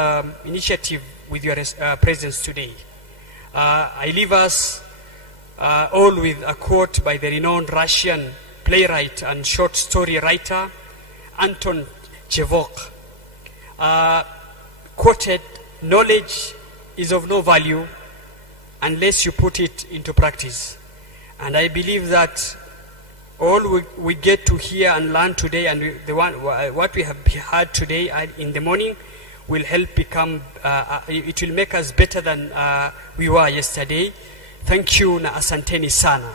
initiative with your presence today. I leave us all with a quote by the renowned Russian playwright and short story writer Anton Chekhov, quoted, "Knowledge is of no value unless you put it into practice." And I believe that all we get to hear and learn today, and what we have heard today in the morning, will help become, it will make us better than we were yesterday. Thank you na asanteni sana.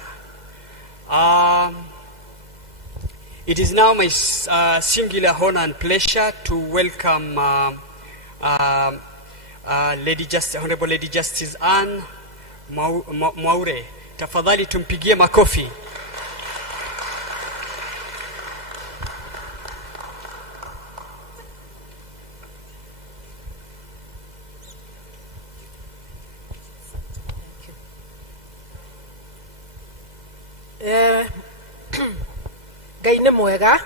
It is now my singular honor and pleasure to welcome Honorable Lady Justice Anne Mwaure. Tafadhali tumpigie makofi. Gaine mwega.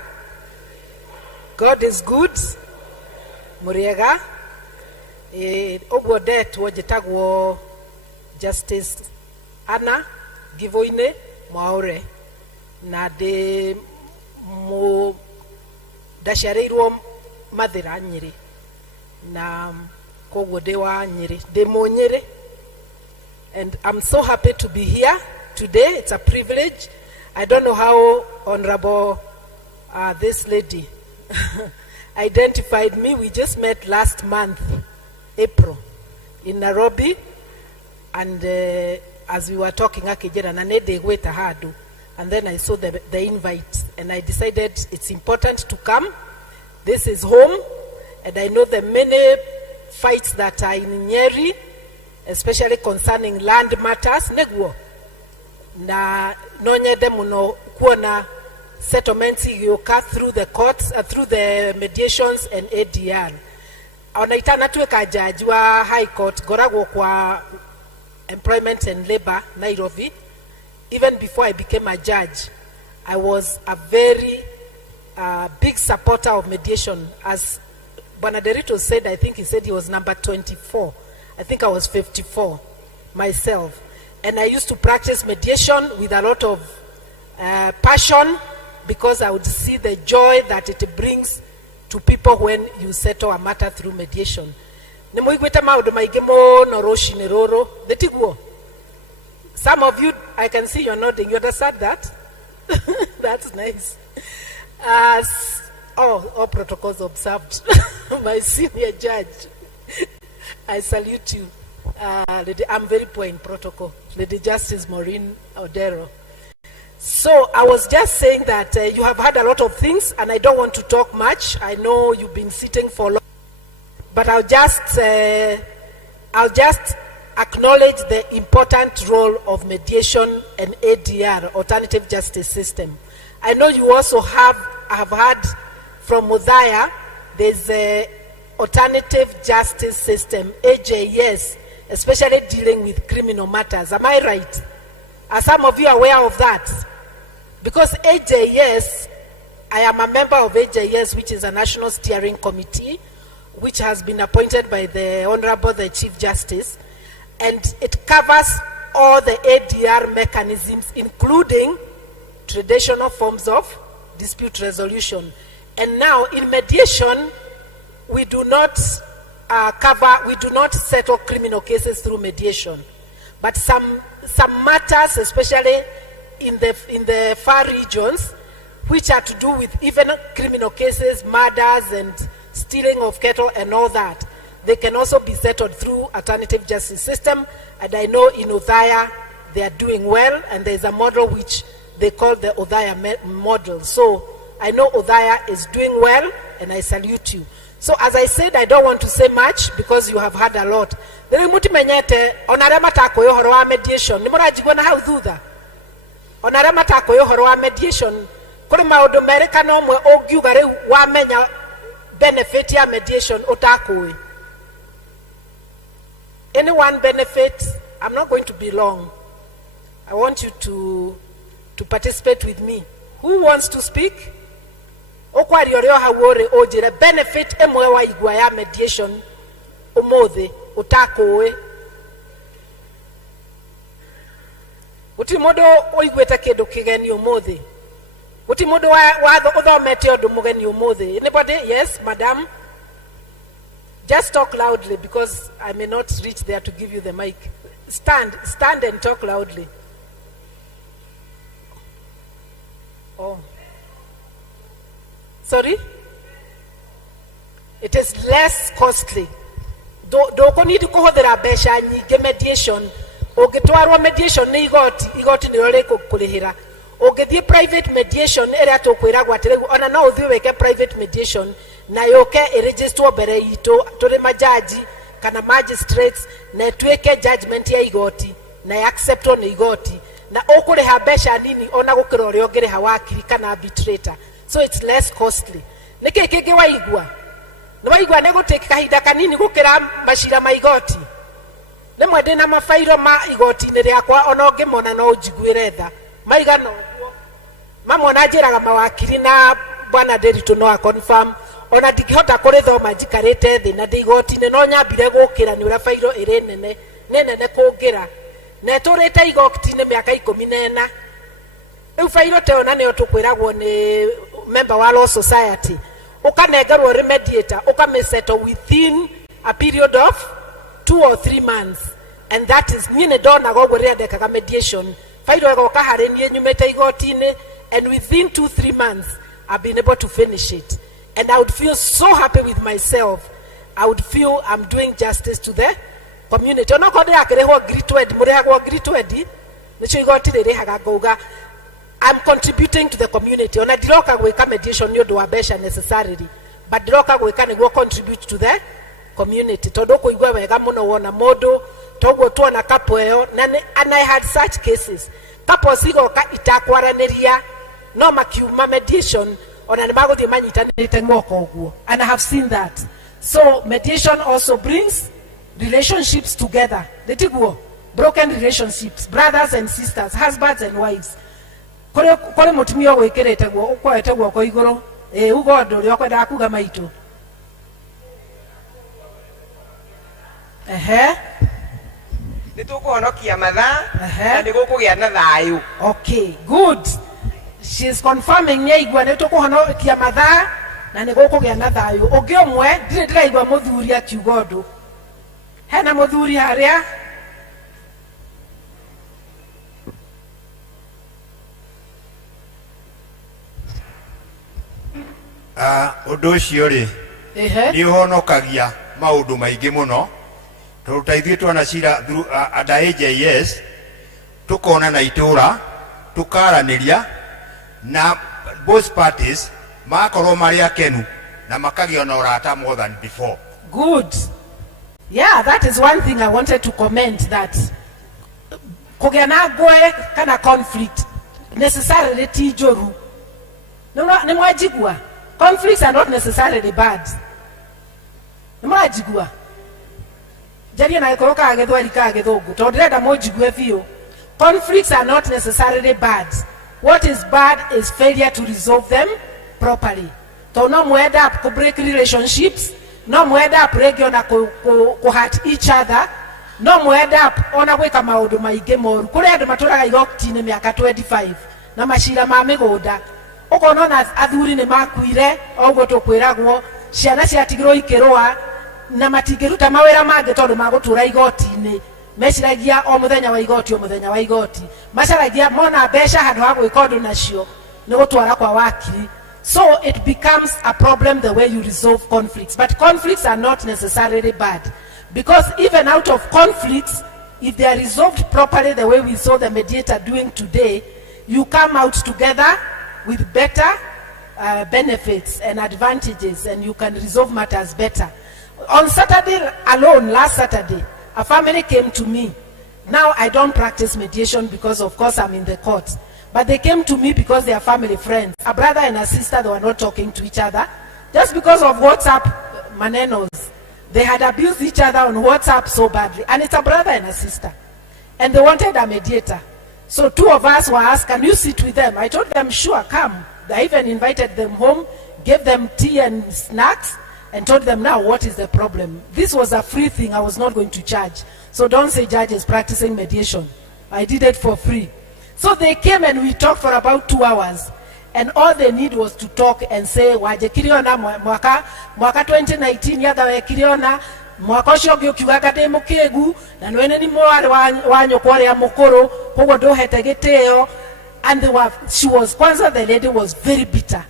God is good. Muriega. Ogwo det wojitagwo Justice Anna Givoine Mwaure na de mo dashareirwo Mathira Nyeri na kogwo de wa Nyeri de mo Nyeri, and I'm so happy to be here today. It's a privilege. I don't know how honorable this lady identified me. We just met last month, April, in Nairobi, and as we were talking, and then I saw the invite, and I decided it's important to come. This is home, and I know the many fights that are in Nyeri, especially concerning land matters. Negwo na nonyede muno kuona settlements yoka through the courts, through the mediations and ADR. Onaitana tuweka judge wa High Court goragwo kwa Employment and Labor Nairobi. Even before I became a judge, I was a very big supporter of mediation. As Bonaderito said, I think he said he was number 24. I think I was 54 myself. And I used to practice mediation with a lot of passion, because I would see the joy that it brings to people when you settle a matter through mediation. Some of you, I can see you're nodding. You understand that? That's nice. All protocols observed. My senior judge, I salute you. I'm very poor in protocol. Lady Justice Maureen Odero. So I was just saying that you have had a lot of things, and I don't want to talk much. I know you've been sitting for long, but I'll just acknowledge the important role of mediation and ADR, alternative justice system. I know you also have heard from Udhaya, there's a alternative justice system, AJS, especially dealing with criminal matters. Am I right? Are some of you aware of that? Because AJS, I am a member of AJS, which is a national steering committee, which has been appointed by the Honorable the Chief Justice, and it covers all the ADR mechanisms, including traditional forms of dispute resolution. And now in mediation, we do not settle criminal cases through mediation, but some matters, especially in the far regions, which are to do with even criminal cases, murders and stealing of cattle and all that, they can also be settled through alternative justice system. And I know in Udhaya they are doing well, and there's a model which they call the Udhaya model. So I know Udhaya is doing well, and I salute you. So as I said, I don't want to say much because you have had a lot. Mediation. Mediation. Benefit ya mediation otakui. Anyone benefit? I'm not going to be long. I want you to participate with me. Who wants to speak? Okwari oreo hawore ojire benefit emwe wa igwa ya mediation umuthi utakuwe uti mundu uiguite kindu kigeni umuthi uti mundu watho uthomete undu mugeni umuthi. Anybody? Yes, madam. Just talk loudly because I may not reach there to give you the mic. Stand and talk loudly. Oh. Sorry? It is less costly. Doko need to kuhuthira besha nyingi mediation. Ogitwarwa mediation ni igoti ni rore kukurihira. Ogithie private mediation ere tukwiragwa atiri ona no uthie weke private mediation na yoke register mbere itu turi majaji kana magistrates na tweke judgment ya igoti na accept on igoti na ukuriha besha nini ona gukira uri ongiriha wakiri kana arbitrator, so it's less costly. Niki kingi waigua ni waigua ni gutake kahinda kanini gukira mashira ma igoti nimwe ndina mafairo ma igoti ni riakwa ona ngimona no njiguire tha maigano mamwe na njiraga mawakiri na bwana Derito no a confirm ona ndingihota kurithoma njikarite thi na ndigoti no nyambire gukira ni ura fairo iri nene kungira na turite igoti ni miaka 14 riu fairo te ona ni tukwiragwo ni member wa law society ukanengerwo remediator ukamisettle within a period of 2 or 3 months, and that is nyine dona gogwo riandekaga mediation fairo goka harenie nyumete igoti-ini, and within 2-3 months I've been able to finish it, and I would feel so happy with myself. I would feel I'm doing justice to the community. Ono kode akireho gritwed murehagwo gritwed nicho igoti rirehaga ngauga I'm contributing to the community. Ona diroka gwika mediation ni undu wa besha necessarily, but diroka gwika niguo contribute to the community tondu kuigwa wega muno wona mundu toguo tuona couple eo and I had such cases couples igoka itakwaraniria no makiuma mediation ona ni maguthie manyitanite ngoko uguo, and I have seen that. So mediation also brings relationships together. Letiguo broken relationships, brothers and sisters, husbands and wives. Kore mutumia gwikirite guo ukwete guo ko iguru ugo ndu ri okwenda kuga maitu nitukuhonokia mathaa na nigukugia na thayu. Okay, good. She's confirming nyeigwa nitukuhonokia mathaa na nigukugia na thayu. Ungi umwe ndiraigwa muthuri akiuga undu. Hena muthuri haria undu ucio ri ni uhonokagia maundu maingi muno tutaithie twana cira at AJS tukona na itura tukaraniria na both parties makorwo mari akenu na makagio na urata more than before. Good. Yeah, that is one thing I wanted to comment, that kugena gwe kana conflict necessarily tijoru ni mwajigwa. Conflicts are not necessarily bad. Ni mwajigwa jari na ikoroka agethwa lika agethungu tondreda mojigwe fio. Conflicts are not necessarily bad. What is bad is failure to resolve them properly. So no mu end up to break relationships, no mu end up region ku hurt each other, no mu end up ona gwika maundu maingi moru kuri andu maturaga igoti-ini miaka 25 na mashira ma migunda ukona na athuri ni makuire oguo tukwiragwo ciana ciatigirwo ikirwa na matingiruta mawira mangi tondu magutura igoti-ini meciragia o muthenya wa igoti macaragia mona besha handu ha gwika undu nacio ni gutwara kwa wakiri. So it becomes a problem the way you resolve conflicts. But conflicts are not necessarily bad, because even out of conflicts, if they are resolved properly the way we saw the mediator doing today, you come out together with better benefits and advantages, and you can resolve matters better. On Saturday alone, last Saturday, a family came to me. Now I don't practice mediation because of course I'm in the court. But they came to me because they are family friends. A brother and a sister, they were not talking to each other. Just because of WhatsApp manenos. They had abused each other on WhatsApp so badly. And it's a brother and a sister. And they wanted a mediator. So two of us were asked, can you sit with them? I told them, sure, come. I even invited them home, gave them tea and snacks, and told them, now what is the problem? This was a free thing. I was not going to charge. So don't say judge is practicing mediation. I did it for free. So they came and we talked for about 2 hours. And all they need was to talk and say, waje kiriona mwaka 2019 yada we kiriona mwaka shogyo kiwakate mukegu na nwene ni mwari wanyo kware ya mokoro kogo do hetegeteo. And she was, kwanza the lady was very bitter.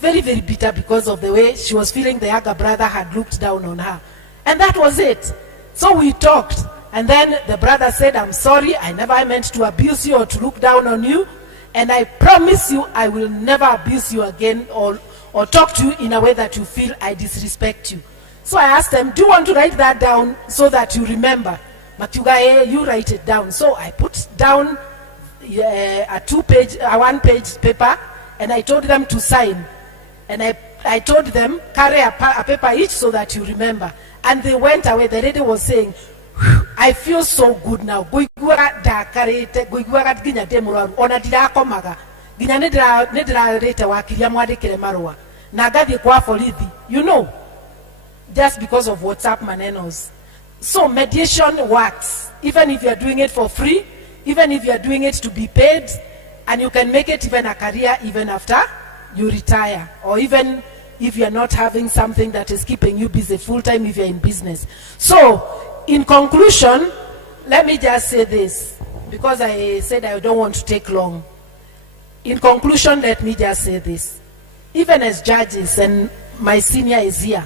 Very, very bitter because of the way she was feeling the younger brother had looked down on her. And that was it. So we talked. And then the brother said, I'm sorry, I never meant to abuse you or to look down on you. And I promise you, I will never abuse you again or talk to you in a way that you feel I disrespect you. So I asked them, do you want to write that down so that you remember? Makyuga, you write it down. So I put down a 1-page paper, and I told them to sign. And I told them, carry a paper each so that you remember. And they went away. The lady was saying, I feel so good now. You know, just because of WhatsApp manenos. So mediation works, even if you are doing it for free, even if you are doing it to be paid, and you can make it even a career even after you retire, or even if you are not having something that is keeping you busy full-time if you are in business. So, in conclusion, let me just say this, because I said I don't want to take long. In conclusion, let me just say this. Even as judges, and my senior is here,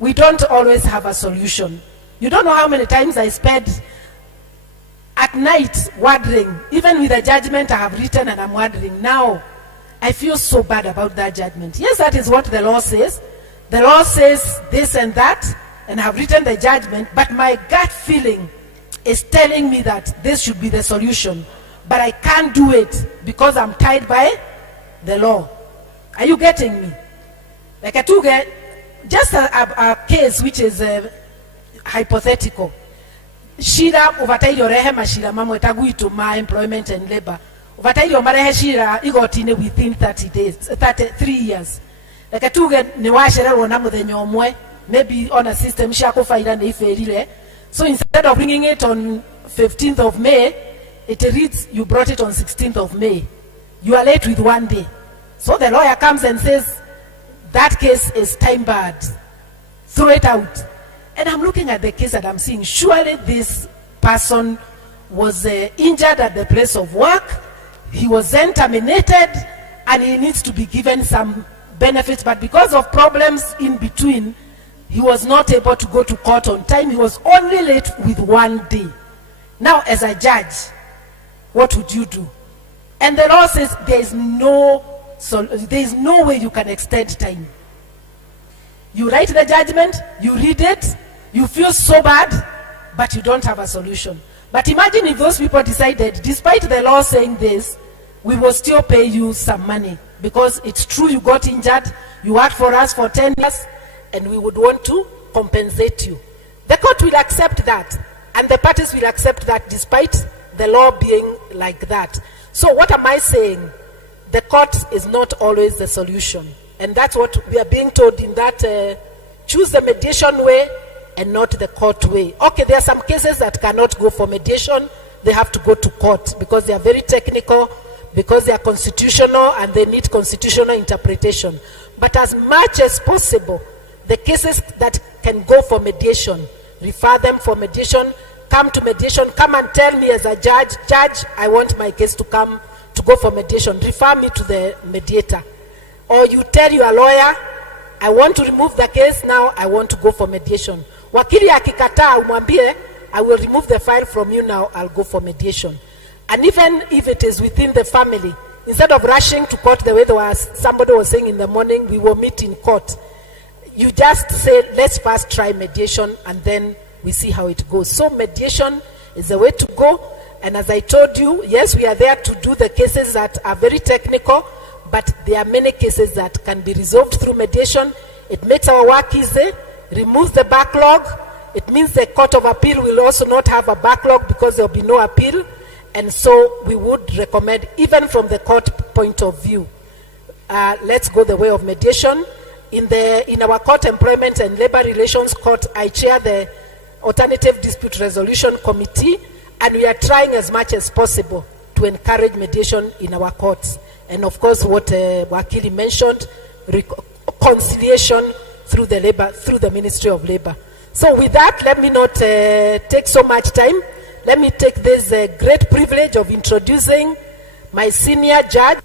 we don't always have a solution. You don't know how many times I spent at night wondering, even with the judgment I have written and I'm wondering, now I feel so bad about that judgment. Yes, that is what the law says. The law says this and that, and I have written the judgment, but my gut feeling is telling me that this should be the solution. But I can't do it because I'm tied by the law. Are you getting me? Like I took just a case which is hypothetical. Shira overtime rehema shira mamwe taguito ma employment and labor. Overtime marehe shira igotine within 33 years. Like I took ne washera wona muthenyo omwe, maybe on a system shako faida ne iferile. So instead of bringing it on 15th of May, it reads you brought it on 16th of May. You are late with 1 day. So the lawyer comes and says that case is time barred. Throw it out. And I'm looking at the case and I'm seeing, surely this person was injured at the place of work, he was then terminated, and he needs to be given some benefits, but because of problems in between, he was not able to go to court on time. He was only late with 1 day. Now, as a judge, what would you do? And the law says there is no way you can extend time. You write the judgment, you read it, you feel so bad, but you don't have a solution. But imagine if those people decided, despite the law saying this, we will still pay you some money. Because it's true you got injured, you worked for us for 10 years, and we would want to compensate you. The court will accept that, and the parties will accept that despite the law being like that. So what am I saying? The court is not always the solution. And that's what we are being told in that choose the mediation way and not the court way. Okay, there are some cases that cannot go for mediation. They have to go to court because they are very technical, because they are constitutional and they need constitutional interpretation. But as much as possible, the cases that can go for mediation, refer them for mediation, come to mediation, come and tell me as a judge, I want my case to go for mediation. Refer me to the mediator. Or you tell your lawyer, I want to remove the case now, I want to go for mediation. Wakili akikataa umwambie, I will remove the file from you now, I'll go for mediation. And even if it is within the family, instead of rushing to court the way somebody was saying in the morning, we will meet in court. You just say, let's first try mediation and then we see how it goes. So mediation is the way to go. And as I told you, yes, we are there to do the cases that are very technical, but there are many cases that can be resolved through mediation. It makes our work easy, removes the backlog. It means the Court of Appeal will also not have a backlog because there will be no appeal. And so we would recommend, even from the court point of view, let's go the way of mediation. in our Court Employment and Labor Relations Court, I chair the Alternative Dispute Resolution Committee, and we are trying as much as possible to encourage mediation in our courts. And of course, what Wakili mentioned, conciliation through the Ministry of Labor. So with that, let me not take so much time. Let me take this great privilege of introducing my senior judge,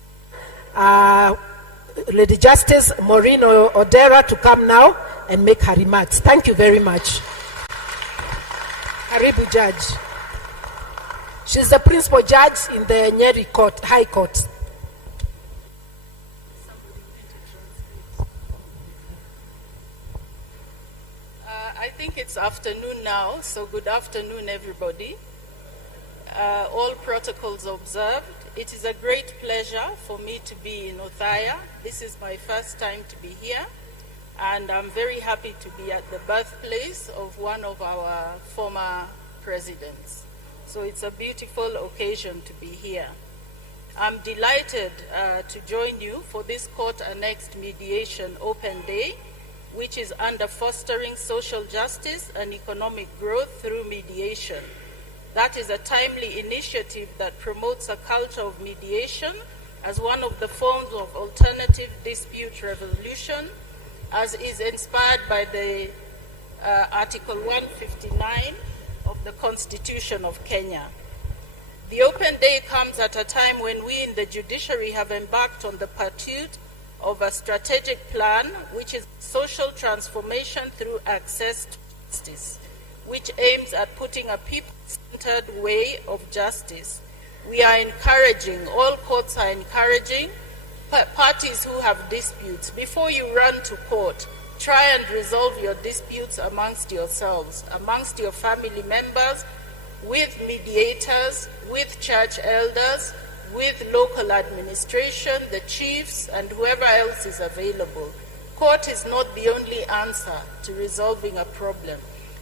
Lady Justice Maureen Odera, to come now and make her remarks. Thank you very much. Karibu Judge. She's the principal judge in the Nyeri Court, High Court. I think it's afternoon now, so good afternoon, everybody. All protocols observed. It is a great pleasure for me to be in Othaya. This is my first time to be here, and I'm very happy to be at the birthplace of one of our former presidents. So it's a beautiful occasion to be here. I'm delighted to join you for this Court Annexed Mediation Open Day, which is under fostering social justice and economic growth through mediation. That is a timely initiative that promotes a culture of mediation as one of the forms of alternative dispute resolution, as is inspired by the Article 159 of the Constitution of Kenya. The Open Day comes at a time when we in the judiciary have embarked on the pursuit of a strategic plan, which is social transformation through access to justice, which aims at putting a people-centered way of justice. We are encouraging, all courts are encouraging parties who have disputes, before you run to court, try and resolve your disputes amongst yourselves, amongst your family members, with mediators, with church elders, with local administration, the chiefs, and whoever else is available. Court is not the only answer to resolving a problem.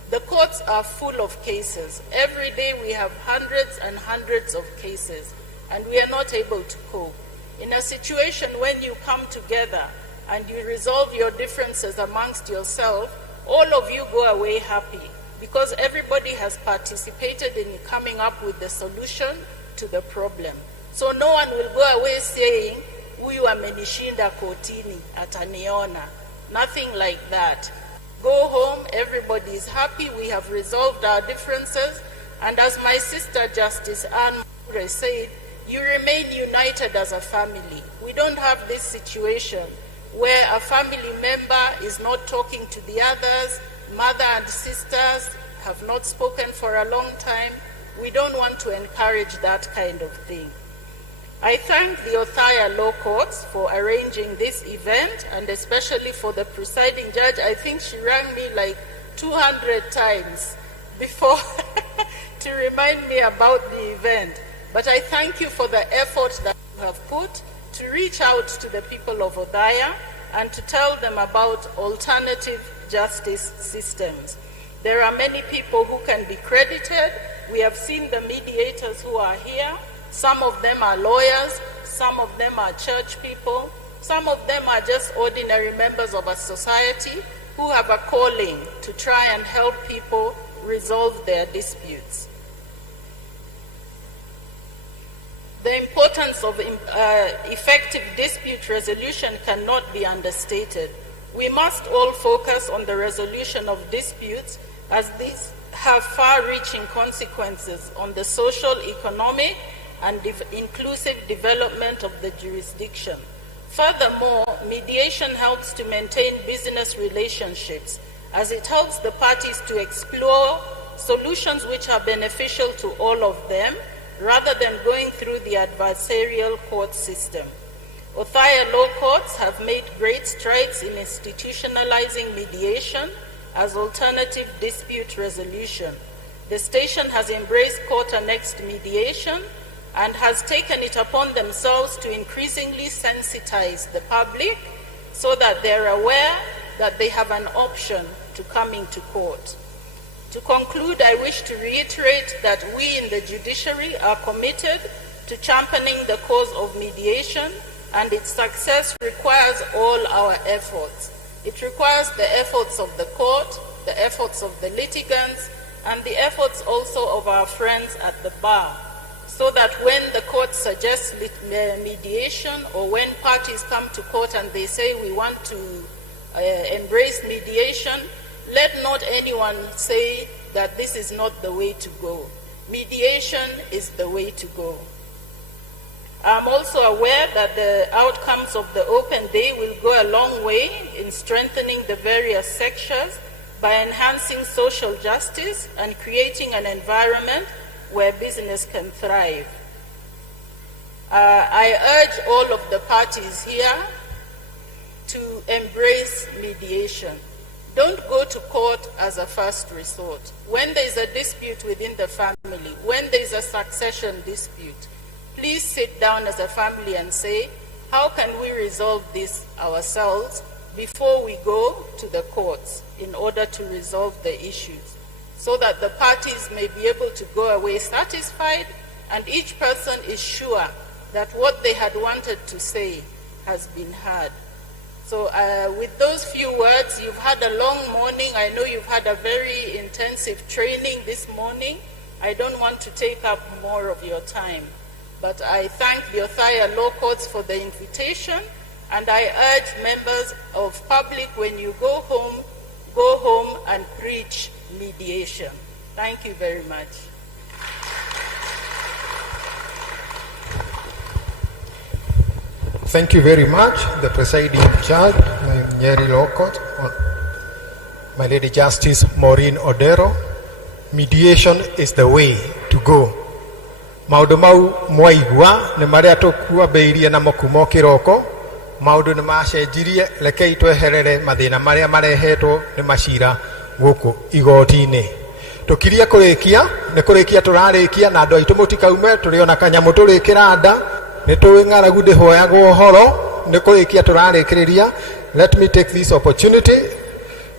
The courts are full of cases. Every day we have hundreds and hundreds of cases, and we are not able to cope. In a situation when you come together and you resolve your differences amongst yourself, all of you go away happy, because everybody has participated in coming up with the solution to the problem. So no one will go away saying, "Huyu amenishinda kotini, ataniona." Nothing like that. Go home, everybody is happy, we have resolved our differences, and as my sister Justice Anne Mure said, you remain united as a family. We don't have this situation where a family member is not talking to the others, mother and sisters have not spoken for a long time. We don't want to encourage that kind of thing. I thank the Othaya Law Courts for arranging this event, and especially for the presiding judge. I think she rang me like 200 times before to remind me about the event. But I thank you for the effort that you have put to reach out to the people of Othaya and to tell them about alternative justice systems. There are many people who can be credited. We have seen the mediators who are here. Some of them are lawyers, some of them are church people, some of them are just ordinary members of a society who have a calling to try and help people resolve their disputes. The importance of effective dispute resolution cannot be understated. We must all focus on the resolution of disputes, as these have far-reaching consequences on the social, economic, and inclusive development of the jurisdiction. Furthermore, mediation helps to maintain business relationships, as it helps the parties to explore solutions which are beneficial to all of them, rather than going through the adversarial court system. Othaya Law Courts have made great strides in institutionalizing mediation as alternative dispute resolution. The station has embraced court-annexed mediation and has taken it upon themselves to increasingly sensitize the public so that they're aware that they have an option to coming to court. To conclude, I wish to reiterate that we in the judiciary are committed to championing the cause of mediation, and its success requires all our efforts. It requires the efforts of the court, the efforts of the litigants, and the efforts also of our friends at the bar, so that when the court suggests mediation, or when parties come to court and they say we want to embrace mediation, let not anyone say that this is not the way to go. Mediation is the way to go. I'm also aware that the outcomes of the open day will go a long way in strengthening the various sectors by enhancing social justice and creating an environment where business can thrive. I urge all of the parties here to embrace mediation. Don't go to court as a first resort. When there is a dispute within the family, when there is a succession dispute, please sit down as a family and say, how can we resolve this ourselves before we go to the courts in order to resolve the issues, so that the parties may be able to go away satisfied and each person is sure that what they had wanted to say has been heard. So with those few words, you've had a long morning. I know you've had a very intensive training this morning. I don't want to take up more of your time. But I thank the Othaya Law Courts for the invitation, and I urge members of public, when you go home and preach mediation. Thank you very much. Thank you very much, the presiding judge, my Nyeri Law Court, my Lady Justice Maureen Odero. Mediation is the way to go. Maundu mau mwaigua ni maria tukuambĩrĩria na mũkumo kĩroko. Maundu nĩ macenjirie, rekei tweherere mathĩna maria marehetwo nĩ macira gũkũ igoti-inĩ. Tukiria kũrĩkia, nĩ kũrĩkia tũrarĩkia, na andũ aitũ mũtikaume, tũrĩ ona kanyamũ tũrĩkĩra nda, nĩ tũĩ ng'aragu ndĩhoyagwo ũhoro, nĩ kũrĩkia tũrarĩkĩrĩria. Let me take this opportunity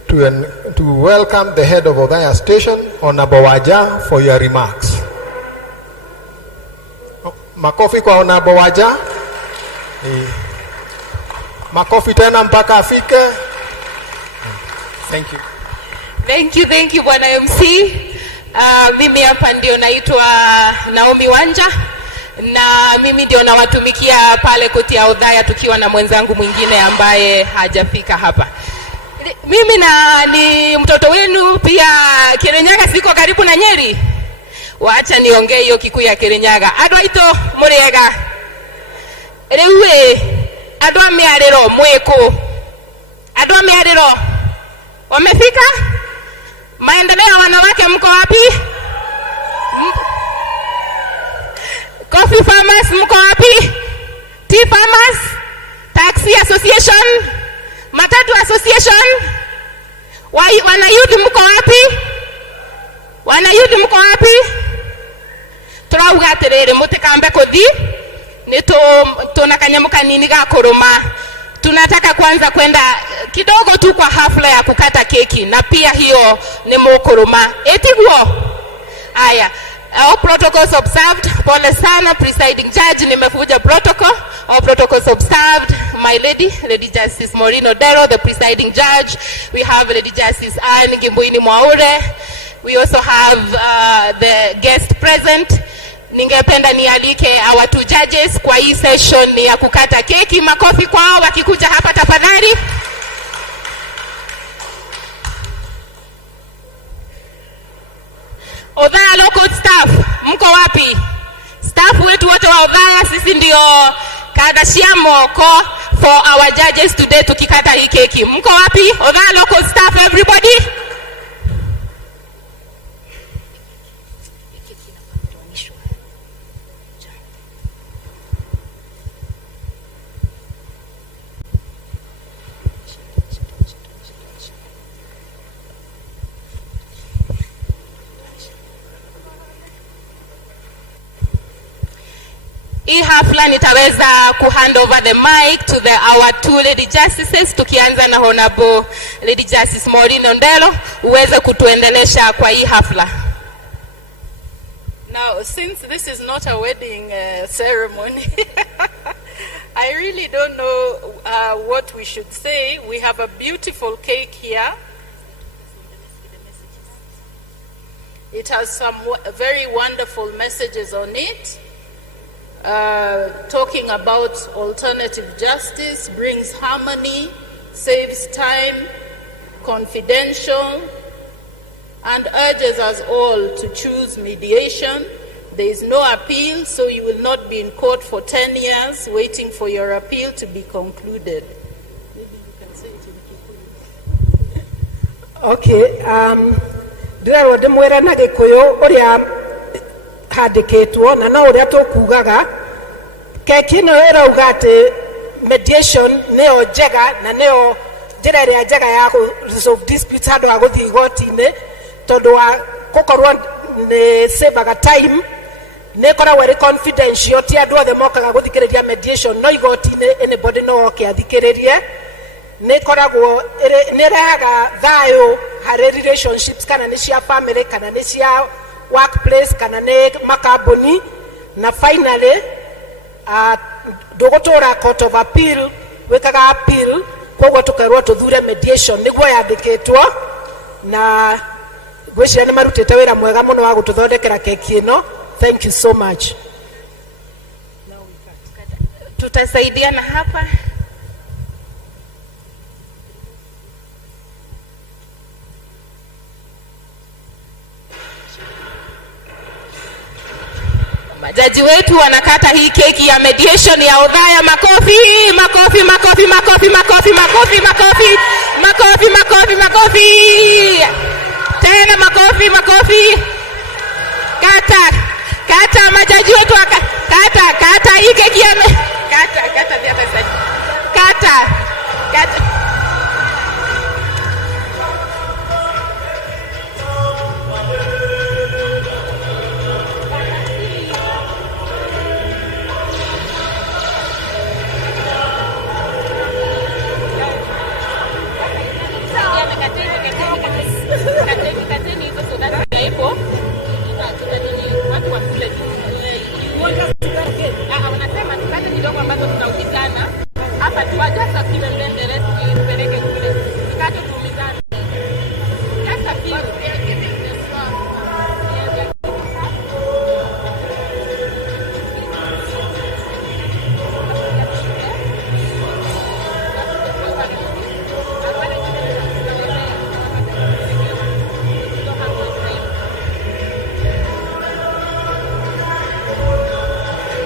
to welcome the head of Othaya Station, Honorable Waja, for your remarks. Makofi kwa Honorable Waja. Makofi tena mpaka afike. Thank you. Thank you Bwana MC. Mimi hapa ndio naitwa Naomi Wanja, na mimi ndio nawatumikia pale koti ya Othaya tukiwa na mwenzangu mwingine ambaye hajafika hapa. Mimi ni mtoto wenu pia. Kirinyaga siko karibu na Nyeri. Waacha niongee hiyo Kikuyu ya Kirinyaga. Andũ aitũ mũrĩega. Rĩu andũ a mĩarĩro mwĩkũ. Andũ a mĩarĩro wamefika? Maendeleo ya wanawake mko wapi? Coffee farmers mko wapi? Tea farmers? Taxi association? Matatu association? Wana youth mko wapi? Wana youth mko wapi? Turauga atiriri mutikambe kuthi ni tuna kanyamu kanini ga kuruma. Tunataka kwanza kwenda kidogo tu kwa hafla ya kukata keki, na pia hiyo ni mukuruma. Etiguo aya. All protocols observed. Pole sana presiding judge, nimefuja protocol. All protocols observed. My lady, Lady Justice Maureen Odero, the presiding judge. We have Lady Justice Anne Ngimbuini Mwaure. We also have the guest present. Ningependa nialike our two judges kwa hii session ni ya kukata keki. Makofi kwao wakikuja hapa tafadhali. Othaya local staff, mko wapi? Staff wetu wote wa Othaya, sisi ndio kadashia moko for our judges today tukikata hii keki. Mko wapi? Othaya local staff, everybody. Hii hafla nitaweza hand over the mic to our two lady justices, tukianza na Honorable Lady Justice Maureen Odero uweze kutuendelesha kwa hii hafla. Now, since this is not a wedding ceremony, I really don't know what we should say. We have a beautiful cake here. It has some very wonderful messages on it. Talking about alternative justice, brings harmony, saves time, confidential, and urges us all to choose mediation. There is no appeal, so you will not be in court for 10 years waiting for your appeal to be concluded. Maybe you can say it in Kikuyu. Okay, ndĩrarwo ndĩmwĩre na gĩkũyũ ũrĩa handĩkĩtwo na no ũrĩa tũkugaga keki ĩno ĩrauga atĩ mediation nĩyo njega na nĩyo njĩra ĩrĩa njega ya resolve disputes handũ ha gũthiĩ igoti-inĩ tondũ wa gũkorwo nĩ savaga time nĩ ĩkoragwo ĩrĩ confidential ti andũ othe mokaga gũthikĩrĩria mediation no igoti-inĩ anybody no oke athikĩrĩrie nĩ ĩkoragwo nĩ ĩrehaga thayũ harĩ relationships kana nĩ cia family kana nĩ cia workplace kana nĩ makambuni na finally ndũgũtũra court of appeal wĩkaga appeal koguo tũkerwo tũthure mediation nĩguo yandĩkĩtwo na gwĩciria nĩ marutĩte wĩra mwega mũno wa gũtũthondekera keki ĩno. Thank you so much. Tutasaidiana hapa. Majaji wetu wanakata hii keki ya mediation ya Othaya. Makofi, makofi, makofi, makofi, makofi, makofi, makofi, makofi, makofi, makofi. Tena makofi, makofi. Kata majaji wetu kata hii keki ya kata the other side. Kata.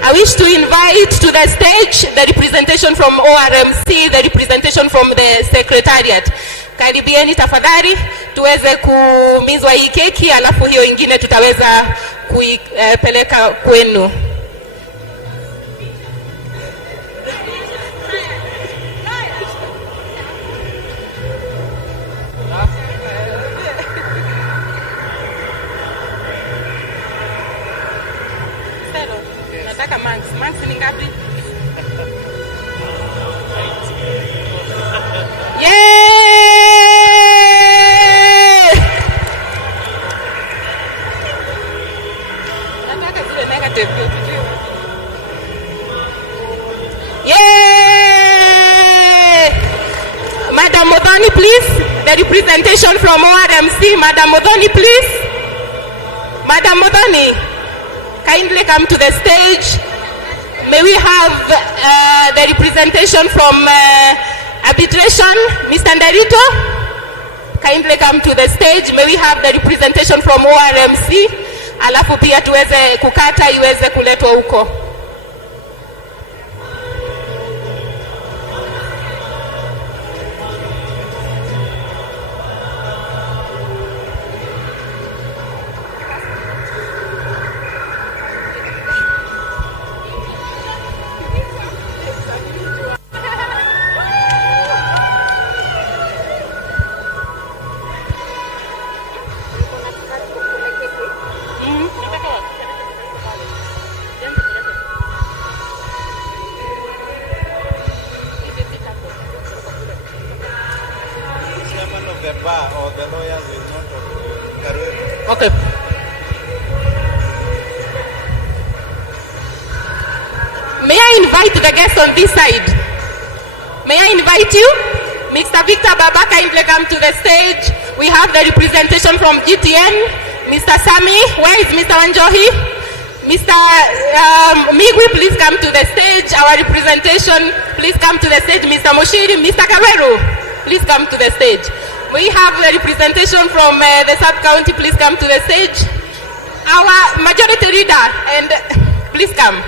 I wish to invite to the stage the representation from ORMC, the representation from the Secretariat. Karibieni tafadhali tuweze kumizwa hii keki alafu hiyo ingine tutaweza kuipeleka kwenu. Max ni ngapi? Yay! Nataka zile negative tujue. Yay! Madam Modoni, please. The representation from ORMC. Madam Modoni, please. Madam Modoni, kindly come to the stage. May we have the representation from arbitration, Mr. Ndarito? Kindly come to the stage. May we have the representation from ORMC? Alafu pia tuweze kukata iweze kuletwa huko. invite the guests on this side. May I invite you? Mr. Victor Baba, kindly come to the stage. We have the representation from GTN. Mr. Sami, where is Mr. Wanjohi? Mr. Migwi, please come to the stage. Our representation, please come to the stage. Mr. Moshiri, Mr. Kaweru, please come to the stage. We have a representation from the sub-county, please come to the stage. Our majority leader, and please come.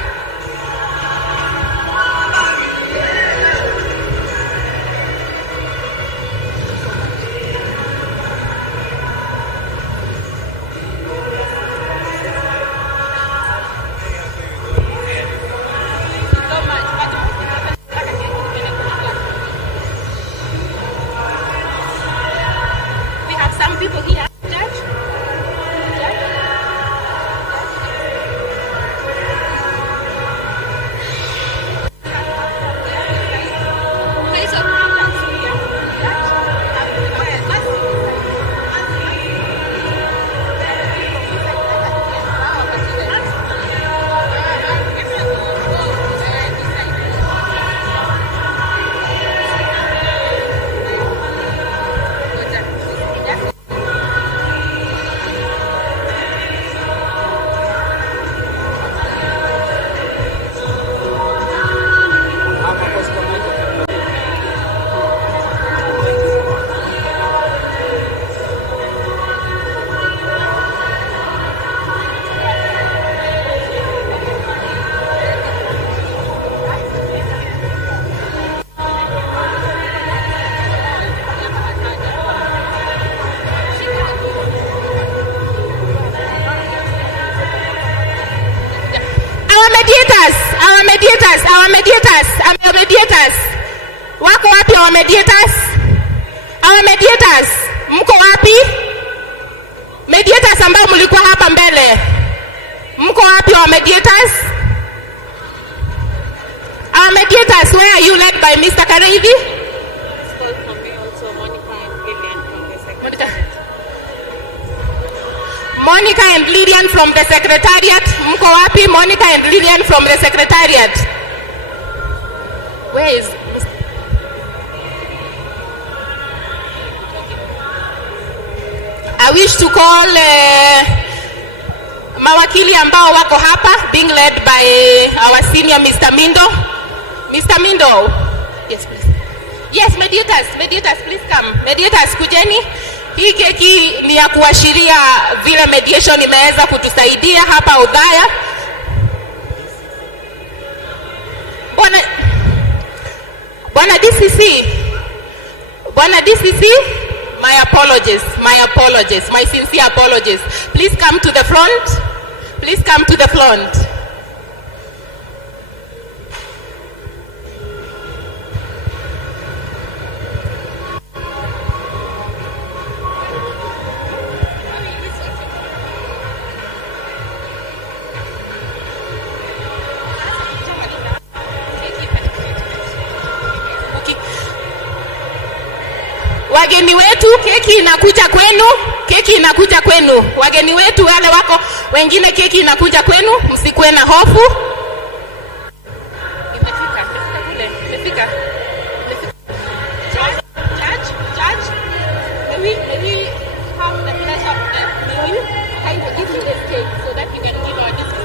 Our mediators. Wako wapi our mediators? Our mediators, mko wapi? Mediators ambao mlikuwa hapa mbele. Mko wapi our mediators? Our mediators, where are you, led by Mr. Kareithi? Monica and Lillian from the secretariat. Mko wapi? Monica and Lillian from the secretariat. Where is I wish to call mawakili ambao wako hapa, being led by our senior Mr. Mindo. Mr. Mindo. Yes, please. Yes, mediators, please come. Mediators, kujeni. Hii keki ni ya kuashiria vile mediation imeweza kutusaidia hapa Udhaya. Bwana DCC, my apologies, my sincere apologies. Please come to the front. Wageni wetu, keki inakuja kwenu. Wageni wetu wale wako wengine, keki inakuja kwenu, msikuwe na hofu. Imefika. Judge, may we have the pleasure of may you kind of give me the stage so that we can give our discussion.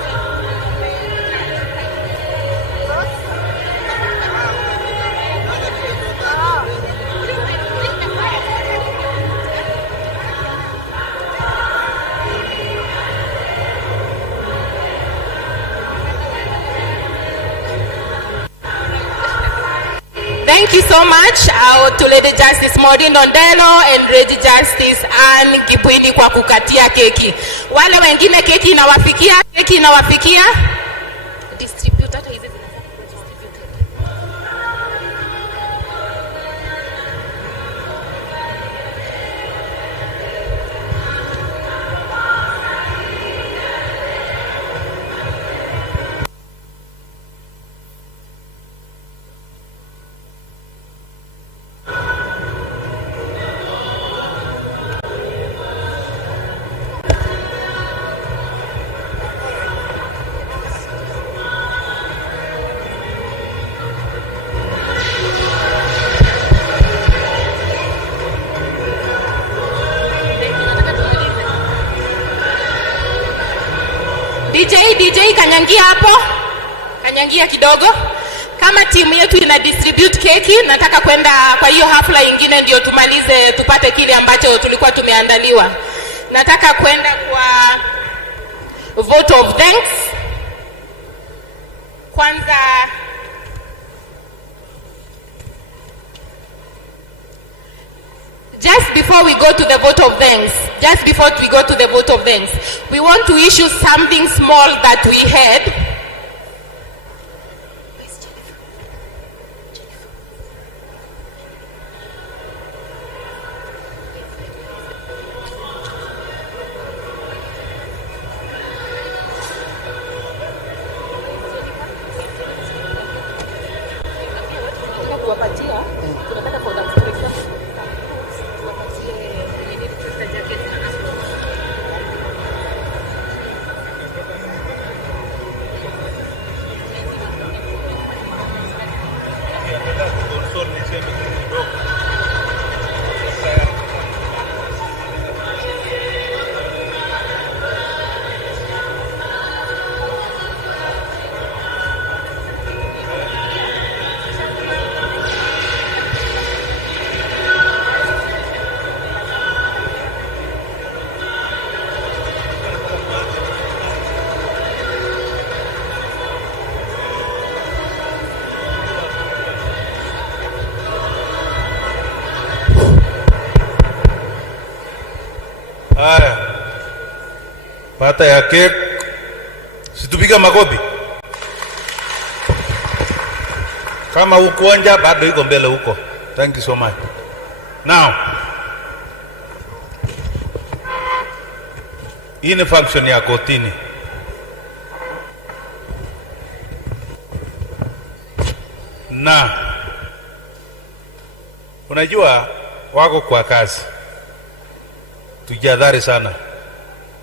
Thank you so much to Lady Justice Maureen Ondelo and Lady Justice Anne Kipwini kwa kukatia keki. Wale wengine keki inawafikia. Distributor hizi distributed. DJ kanyangia hapo. Kanyangia kidogo. Kama timu yetu ina distribute keki, nataka kwenda kwa hiyo hafla nyingine ndio tumalize tupate kile ambacho tulikuwa tumeandaliwa. Nataka kwenda kwa vote of thanks. Kwanza just before we go to the vote of thanks, we want to issue something small that we had. Pata ya cake. Situpiga makofi. Kama ukuonja bado iko mbele huko. Thank you so much. Now, hii ni function ya kotini. Na unajua wako kwa kazi. Tujihadhari sana.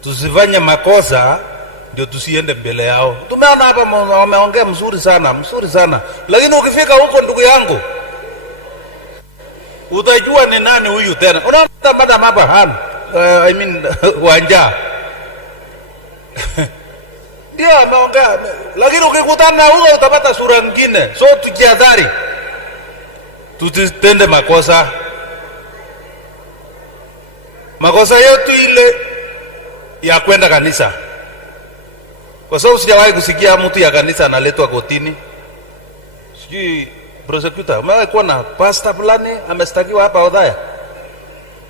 Tusifanye makosa ndio tusiende mbele yao. Tumeona hapa wameongea mzuri sana. Lakini ukifika huko ndugu yangu, utajua ni nani huyu tena. Unaona baada hapa wanja. Ndio ameongea. Lakini ukikutana na huyo utapata sura nyingine. So tujihadhari. Tusitende makosa. Makosa yetu ile ya kwenda kanisa. Kwa sababu sijawahi kusikia mtu ya kanisa analetwa kotini. Sijui prosecutor, umewahi kuwa na pastor fulani amestakiwa hapa Odhaya?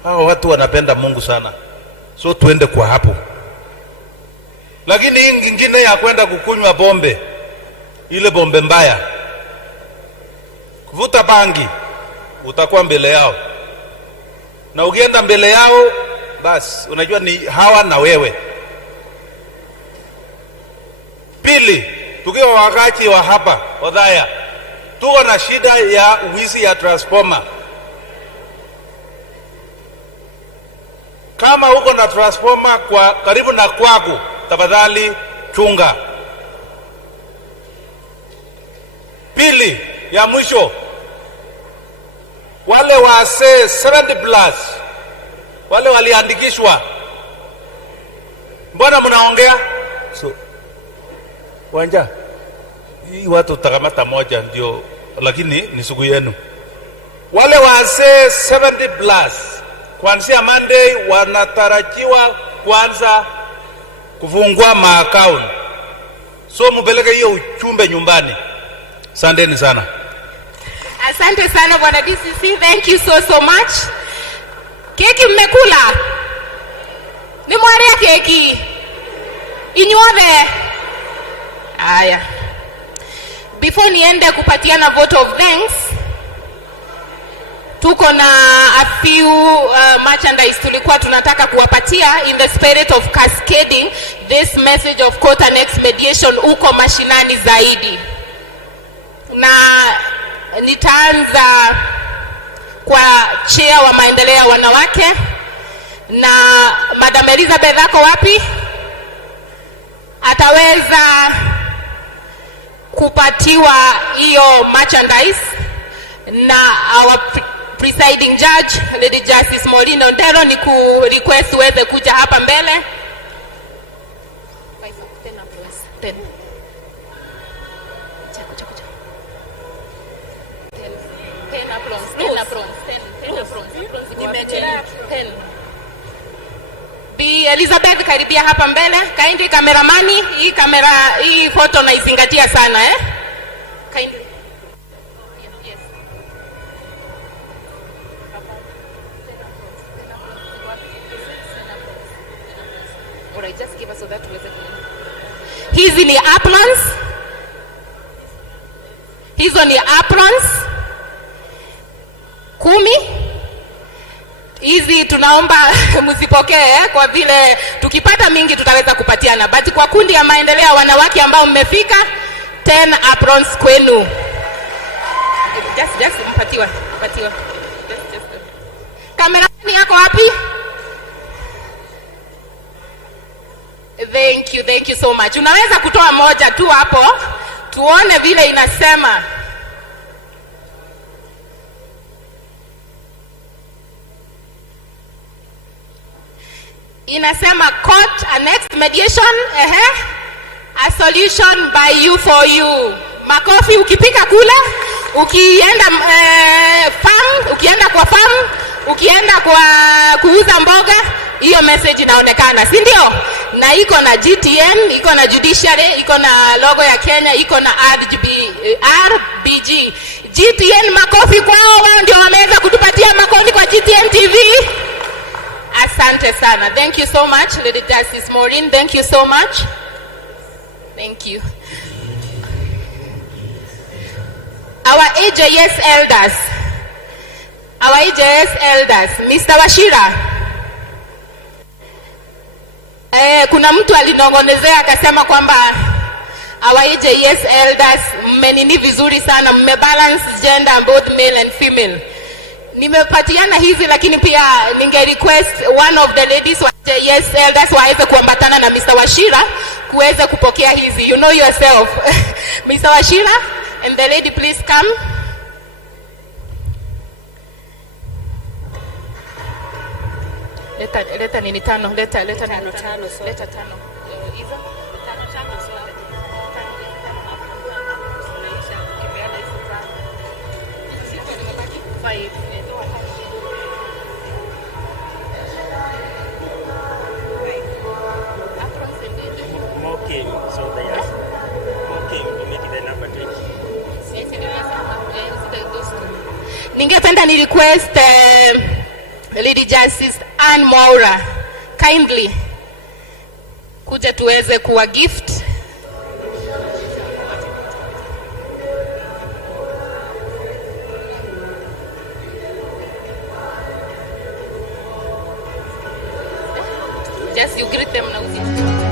Hao watu wanapenda Mungu sana. So tuende kwa hapo. Lakini hii nyingine ya kwenda kukunywa bombe, ile bombe mbaya, kuvuta bangi, utakuwa mbele yao. Na ukienda mbele yao, basi unajua ni hawa na wewe. Pili, tukiwa wakati wa hapa Odhaya, tuko na shida ya wizi ya transformer. Kama uko na transformer kwa karibu na kwako, tafadhali chunga. Pili, ya mwisho, wale wase 70 plus, wale waliandikishwa, mbona mnaongea? So wanja, hii watu takamata moja ndio, lakini ni siku yenu. Wale wase 70 plus, kuanzia Monday wanatarajiwa kuanza kufungua ma-account. So mupeleke hiyo uchumbe nyumbani. Asanteni sana. Asante sana bwana DCC, thank you so much. Keki mmekula? Ni mwari ya keki? Inyuothe? Aya. Before niende kupatiana vote of thanks, tuko na a few merchandise tulikuwa tunataka kuwapatia in the spirit of cascading this message of court annexed mediation uko mashinani zaidi. Na nitaanza kwa chair wa maendeleo ya wanawake, na Madam Elizabeth ako wapi? Ataweza kupatiwa hiyo merchandise, na our presiding judge Lady Justice Maureen Odero ni ku request uweze kuja hapa mbele. 10 aprons. 10. Chako. 10 aprons. 10 aprons. 10 aprons. 10. Bi Elizabeth, karibia hapa mbele. Kindly kameramani, hii photo naizingatia sana Kindly. Yes. Alright, just give us so that tuweze kuona. Hizi ni aprons. Hizo ni aprons 10. Hizi tunaomba msipokee kwa vile tukipata mingi tutaweza kupatiana, but kwa kundi ya maendeleo ya wanawake ambao mmefika 10 aprons kwenu. Just mpatiwa. Just. Kamerani yako wapi? Thank you so much. Unaweza kutoa moja tu hapo tuone vile inasema. Inasema court annexed mediation, a solution by you for you. Makofi ukipika kula, ukienda kwa farm, ukienda kwa kuuza mboga, hiyo message inaonekana, si ndio? Na iko na GTN, iko na judiciary, iko na logo ya Kenya, iko na RBG. GTN, makofi kwao, wao ndio wameweza kutupatia makoni kwa GTN TV. Asante sana. Thank you so much, Lady Justice Maureen. Thank you so much. Thank you. Our AJS elders, Mr. Washira. Kuna mtu alinongonezea akasema kwamba our AJS elders mmenini vizuri sana, mmebalance gender both male and female. Nimepatiana hizi, lakini pia ninge request one of the ladies wa AJS elders waweze kuambatana na Mr. Washira kuweza kupokea hizi. You know yourself. Mr. Washira and the lady, please come. Leta nini tano? Leta tano. Leta tano. Hizo tano zote. Ningependa ni request Lady Justice Ann Maura kindly kuja tuweze kuwa gift. Just you greet them now.